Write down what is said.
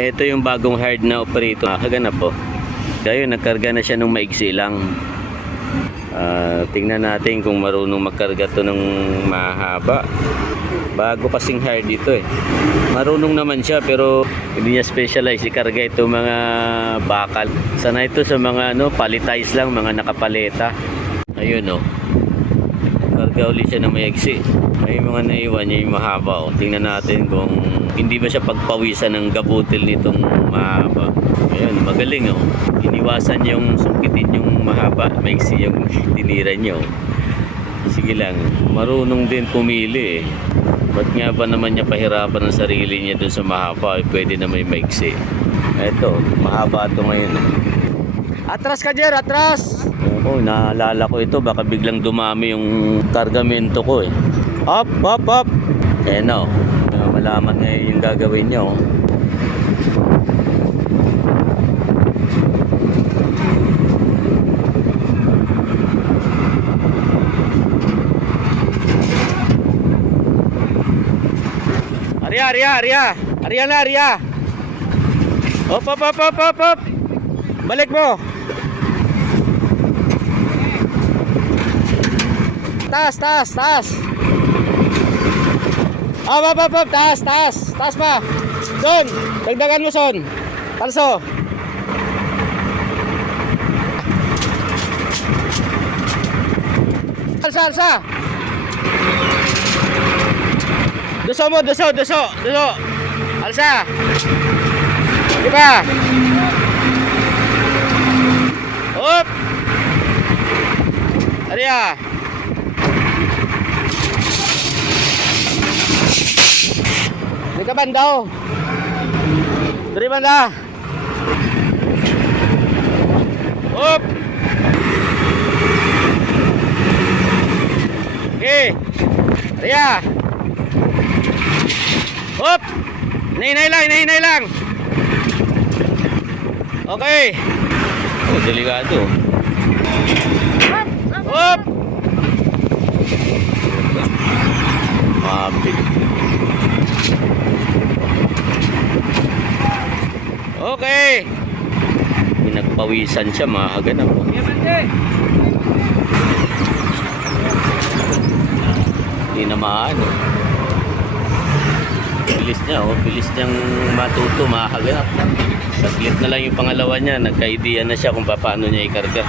Ito yung bagong hard na operator. Kaganap po. Kaya nagkarga na siya nung maigsi lang. Tingnan natin kung marunong magkarga to ng mahaba. Bago kasing hard dito eh. Marunong naman siya pero hindi niya specialize. Ikarga ito mga bakal. Sana ito sa mga palitize lang, mga nakapaleta. Ayun karga ulit siya ng maigsi. May mga naiwan niya yung mahaba. Tingnan natin kung hindi ba siya pagpawisan ng gabutil nitong mahaba. Ayun, magaling iniwasan yung sungkitin yung mahaba, maigsi yung tinira niyo. Sige lang, marunong din pumili eh. Ba't nga ba naman niya pahirapan ang sarili niya dun sa mahaba? Pwede na may maigsi. Eto, mahaba ito ngayon. Atras ka, Jer, atras! Oo, naalala ko ito, baka biglang dumami yung kargamento ko eh. Up, up, up! Eh no, malaman ngayon yung gagawin niyo. Arya na. Op. Balik mo. Taas. Up. Taas pa. Doon. Dagdagan mo son. Palso. Alsa. Duso. Alsa. Diba? Up. Arya. Di ka banda Dari banda. Up. Okay. Arya. Up. Hinay lang. Okay. Delikado. Up. Mabit. Okay. Pinagpawisan siya, mahaganap po. Hindi naman. Bilis niyang matuto, mahaganap. Saglit na lang yung pangalawa niya, nagka-idea na siya kung paano niya ikarga.